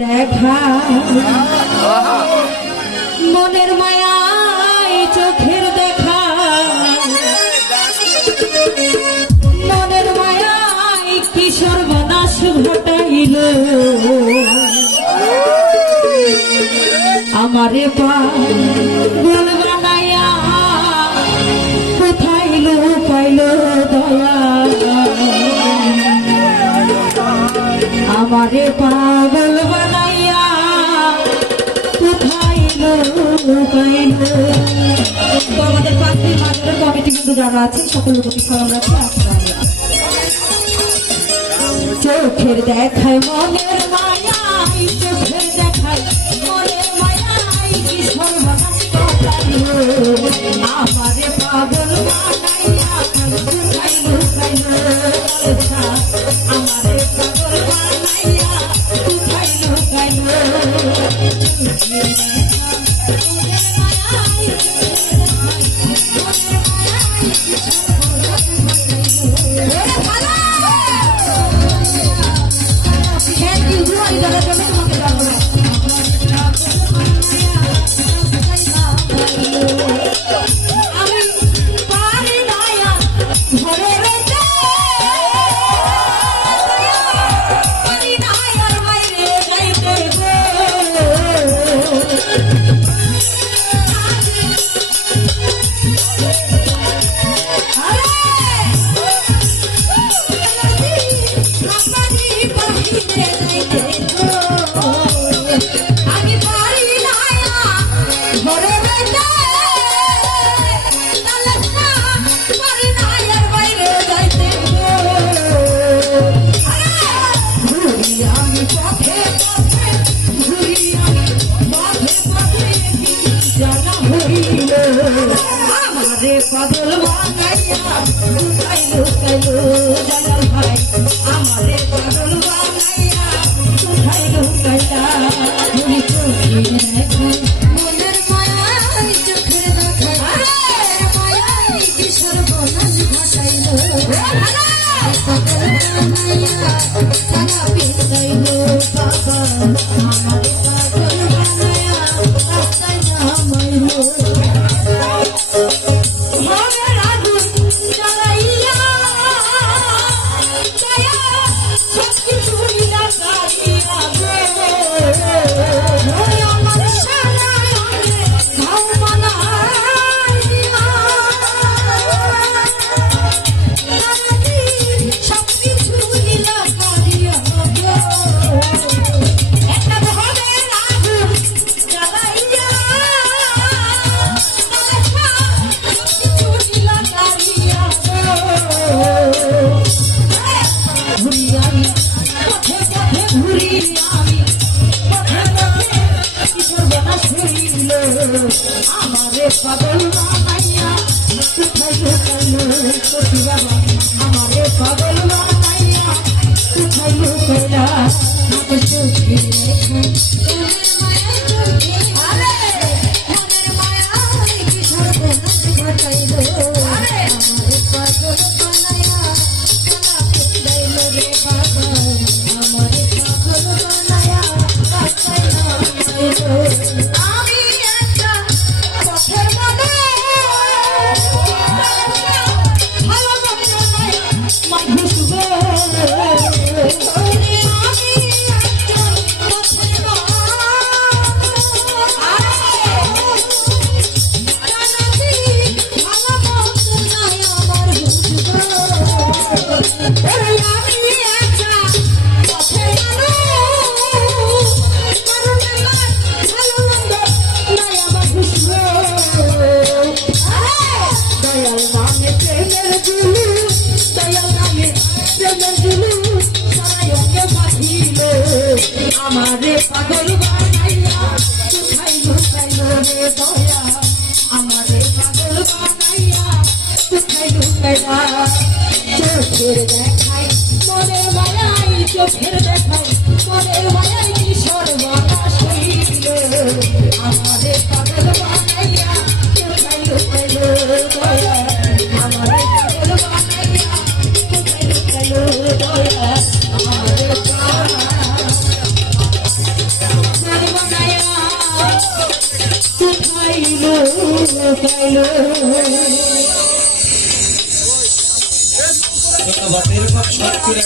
দেখা মনের মায়ায় চোখের দেখা মনের মায়ায় কি সর্বনাশ ঘটাইল আমারে পাগল বানাইয়া কোথায় লুকাইল দয়া আমারে পাগল বানাইয়া কোথায় লুকাইল। তো আমাদের পাশের মাঠের কমিটি কিন্তু যারা আছে সকলের প্রতি সালাম রাখি। চোখের দেখায় মনের মায়ায় চোখের দেখায় মনের মায়ায় কি সর্বনাশ ঘটাইল আমারে পাগল বানাইয়া কোথায় লুকাইল আমারে পাগল বানাইয়া কোথায় লুকাইল। পাগল বানাইয়া কোথায় লুকাইল জালাল ভাই আমারে পাগল বানাইয়া কোথায় লুকাইলা ঘুরি চোখে দেখাই মনের মায়ায় চোখের দেখাই মায়ায় কি সর্বনাশ ঘটাইল পাগল বানাইয়া সারা পিছাইল বাবা আমারে পাগল বানাইয়া রাস্তায় নামাইল। আমারে পাগল বানাইয়া কোথায় লুকাইল সখী বাবা আমারে পাগল বানাইয়া কোথায় লুকাইলা আমার চোখে মনের মায়ায় কি সর্বনাশ ঘটাইল আমারে পাগল বানাইয়া কোথায় রে বাবা আমারে পাগল বানাইয়া কোথায় নামাইল। আমারে পাগল বানাইয়া কোথায় লুকাইল রে দয়া আমারে পাগল বানাইয়া কোথায় লুকাইলা চোখের দেখাই মনের মায়াই চোখের দেখাই মনের মায়াই কি সর্বনাশ হইল আমারে পাগল বানাইয়া কোথায় লুকাইল দয়া আমারে পাগল বানাইয়া কোথায় লুকাইল দয়া আমারে লুকাইলো ধন্যবাদ। এরকম শখ করে